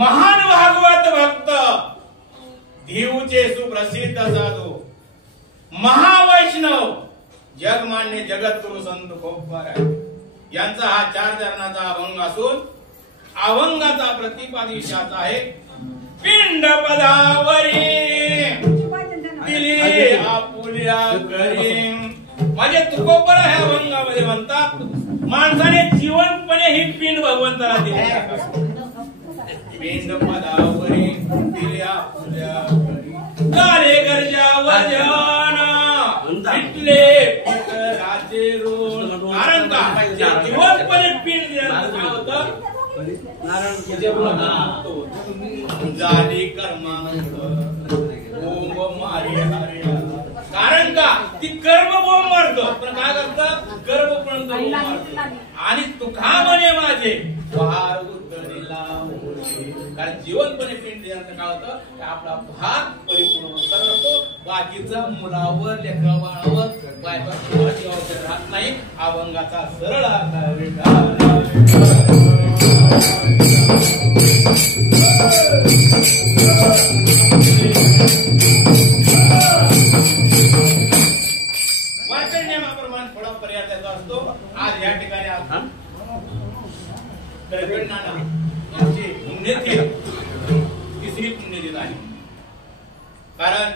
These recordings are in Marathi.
महान भागवत भक्त धीऊचे सुप्रसिद्ध साधू महावैष्णव जगमान्य जगद्गुरु संत खोपराय यांचा हा 4 चरणाचा अभंग असून अभंगाचा प्रतिपादित आहे पिंड पदावरी दिली आपुल्या करी। म्हणजे तुकोबरा ह्या अभंगामध्ये म्हणतात माणसाने जिवंतपणे ही पिंड भगवंताला दिली। पिंड पदावरी दिली आपुल्या करी काले गरजा वजना इटले राजे रोण। कारण का जिवंतपणे पिंड दिल्यानंतर काय होतं झाली कर्मानंतर ओम मारे हरे। कारण का ती कर्म बोंब मारतो पण काय करतं कर्म पण बोंब मारतो। आणि तुका म्हणे माझे भार उतरिला कारण जीवनपणे पिंड दिल्यानंतर काय होतं आपला भार परिपूर्ण करतो। बाकीचा मुलावर लेकरा बाळावर बायका जबाबदारी राहत नाही। अभंगाचा सरळ वाचन नियमाप्रमाणे थोडा पर्याय द्यायचा असतो। आज या ठिकाणी नाना यांची पुण्यतिथी 3री पुण्यतिथी आहे। कारण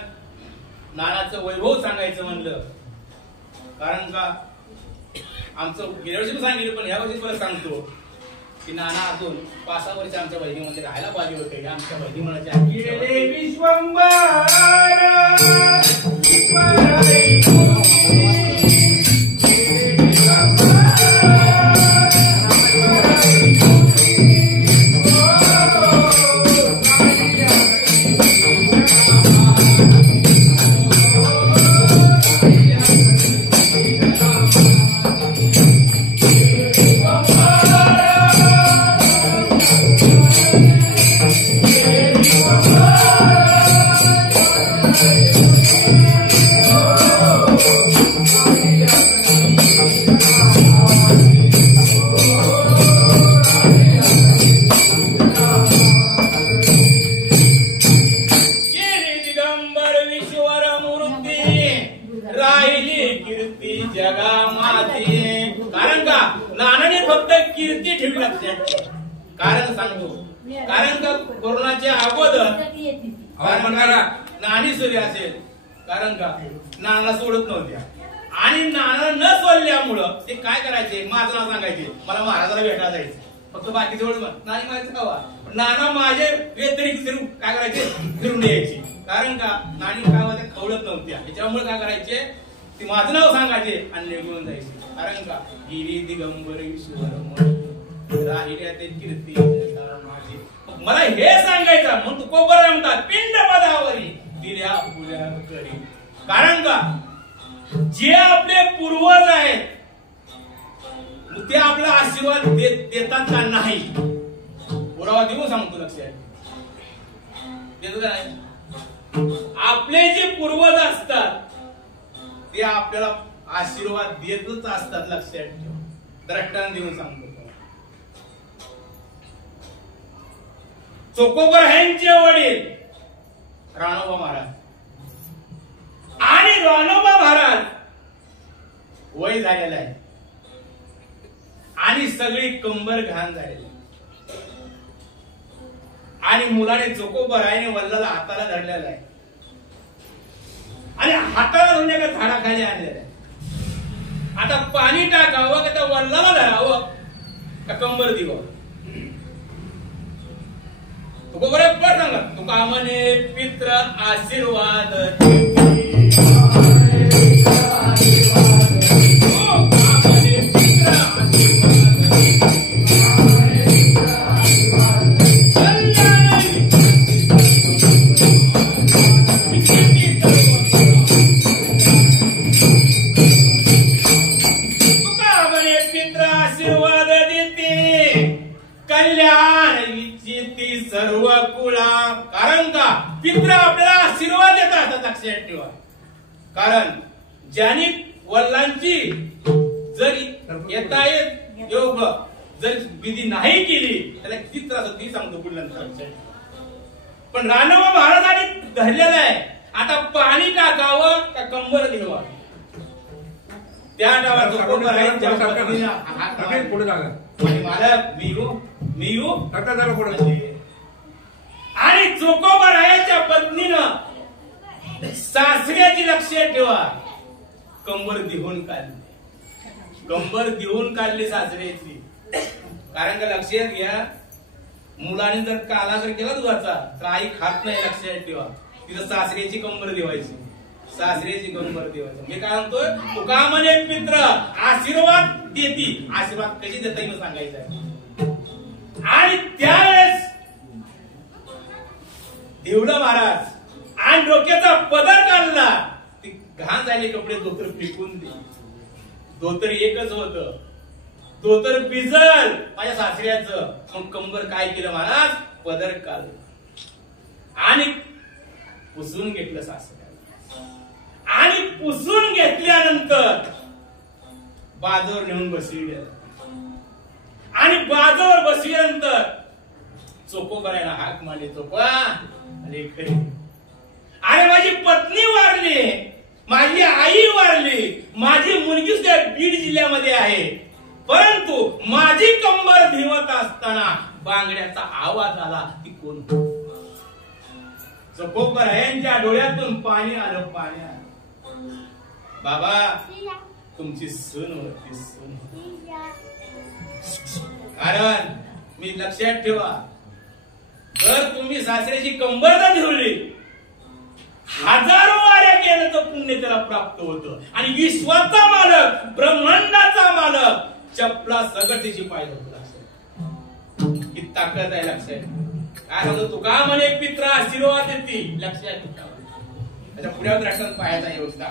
नानाचं वैभव सांगायचं म्हणलं कारण का आमचं गेल्या वर्षी सांगितलं पण ह्या वर्षी परत सांगतो की नाना अजून 5-6 वर्ष आमच्या बहिणीमध्ये राहायला पाहिजे होते। आमच्या बहिणी म्हणायच्या विश्वंभर लक्षात ठेवा. कारण सांगतो, कारण का कोरोनाच्या अगोदर नाणी सोडली असेल, कारण का नाना सोडत नव्हत्या आणि नाना न सोडल्यामुळं ते काय करायचे, माझं नाव सांगायचे, मला महाराजाला भेटायला जायचं, फक्त बाकी जवळ नाणी माझ्या खावा, नाना माझे व्यतिरिक्त फिरून काय करायचे, फिरून यायची. कारण का नाणी काय होत्या, खवळत नव्हत्या, त्याच्यामुळे काय करायचे, ते माझं नाव सांगायचे आणि निघून जायचे. कारण का गिरी दिगंबर ईश्वर राहिल्या ते कीर्ती माझी. मला हे सांगायचं म्हणून तू कोबर म्हणतात पिंड पदावरी दिल्या फुल्या करी. कारण का जे आपले पूर्वज आहेत ते आपला आशीर्वाद देतात का नाही, पुरावा देऊ सांगतो, लक्षात देतो का नाही. आपले जे पूर्वज असतात ते आपल्याला आशीर्वाद देतच असतात, लक्षात ठेवा. दृष्टांत देऊन सांगतो. चोकोबर यांचे वडील राणोबा महाराज आणि राणोबा महाराज वय झालेलं आहे आणि सगळी कंबर घाण झालेली आणि मुलाने चोकोबरायने वल्लाला हाताला धरलेला आहे आणि हाताला धरण्याच्या झाडाखाली आणलेलं आहे. आता पाणी टाकावं का त्या वल्लाला धरावं का कंबर दिवावं. तुका बरं पण सांगा, तुका म्हणे पित्र आशीर्वाद सर्व कुळा. कारण का पित्र आपल्याला आशीर्वाद देतात, लक्षात ठेवा. कारण ज्यांनी वडिलांची जरी येता येत योग जर विधी नाही केली त्याला किती त्रास होती सांगतो पुढल्या. पण राणोबा महाराजांनी धरलेलं आहे. आता पाणी टाकावं का कंबर देवा, त्या डावात मालक मी येऊ आणि चोकोबरायाच्या पत्नीनं सासऱ्याची लक्षात ठेवा कंबर देऊन काढली, कंबर देऊन काढली सासऱ्याची. कारण का लक्षात घ्या, मुलाने जर काला जर केला दुधाचा तर आई खात नाही, लक्षात ठेवा. तिथं सासऱ्याची कंबर देवायची, सासऱ्याची कंबर देवायची. मी काय म्हणतोय, तुका म्हणे पित्र आशीर्वाद देती, आशीर्वाद कशी देता येईल सांगायचं आहे. आणि त्यावेळेस देवडा महाराज आणि डोक्याचा पदर काढला, ती घाण झाले कपडे धोतर फेकून दे. धोतर एकच होत, धोतर भिजल माझ्या सासऱ्याचं. मग कंबर काय केलं महाराज, पदर काढलं आणि पुसून घेतलं सासऱ्याला. आणि पुसून घेतल्यानंतर बाजूवर नेऊन बसविलं आणि बाजूवर बसल्यानंतर चोकोबरायला हाक मारली, चोपा अरे माझी पत्नी वारली, माझी आई वारली, माझी मुलगी सुद्धा बीड जिल्ह्यामध्ये आहे, परंतु माझी कंबर भिवत असताना बांगड्याचा आवाज आला. ती कोण? चोकोबरायांच्या डोळ्यातून पाणी आलं, पाणी आलं. बाबा तुमची सून होती, सून. कारण मी लक्षात ठेवा, जर तुम्ही सासऱ्याची कंबर जर ठेवली, हजारो वाऱ्या केलं तर पुण्य त्याला प्राप्त होतं. आणि विश्वाचा मालक, ब्रह्मांडाचा मालक चपला सगळं त्याची पाय होतो. ही ताकद आहे, लक्षात. काय सांगतो, तुका म्हणे पित्र आशीर्वाद देती, लक्षात ठेवा. त्याच्या पुढे द्राक्षात पाहायचा व्यवस्था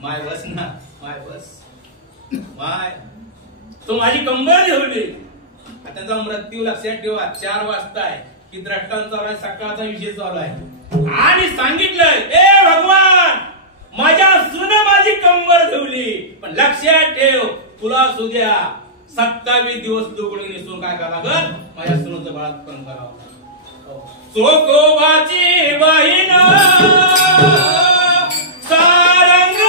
माय बस ना, माय बस माय. तो माझी कंबर ठेवली. त्यांचा मृत्यू लक्षात ठेवा 4 वाजता आहे की द्रष्टांचा चालू आहे, सकाळचा विषय चालू आहे. आणि सांगितलंय ए भगवान माझ्या सुन माझी कंबर ठेवली, पण लक्षात ठेव तुला सुद्या 27 दिवस दुगडून निसून काय करावं लागल, माझ्या सुनाचं बाळातपण करावं. चोखोबाची बहीण सारंग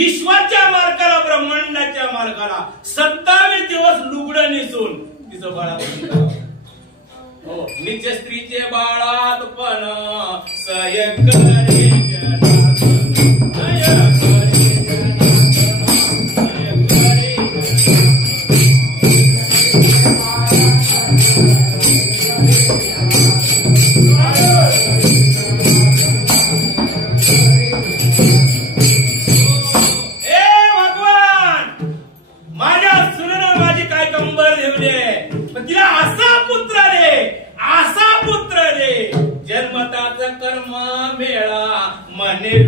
ईश्वरच्या मार्गाला ब्रह्मांडाच्या मार्गाला 27 दिवस लुगडं नेसून तिचं बाळापण करावं. हो नित्य स्त्रीचे बाळातपण सय करे कर्म मेळा मने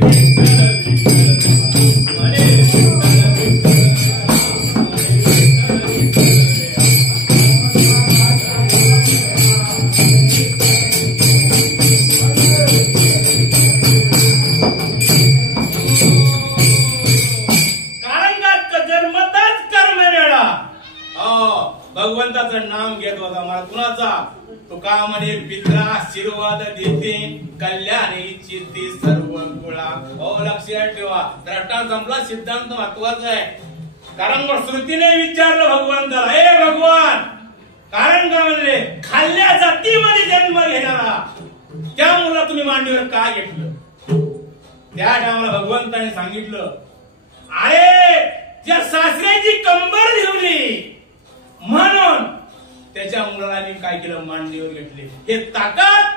भगवंताचं नाम घेत होता मला कुणाचा तुका म्हणे पित्रा आशीर्वाद देते कल्याण इच्छिते सर्व गुळा. हो लक्षात ठेवा द्रष्टा संपला सिद्धांत महत्वाचा आहे. कारण श्रुतीने विचारलं भगवंताला हे भगवान कारण का म्हणले खाल्ल्या जातीमध्ये जन्म घेणारा त्या मुला तुम्ही मांडीवर का घेतलं. त्या टायमाला भगवंताने सांगितलं अरे ज्या सासऱ्याची कंबर ठेवली म्हणून त्याच्या मुलाला मी काय केलं मांडीवर घेतले. हे ताकद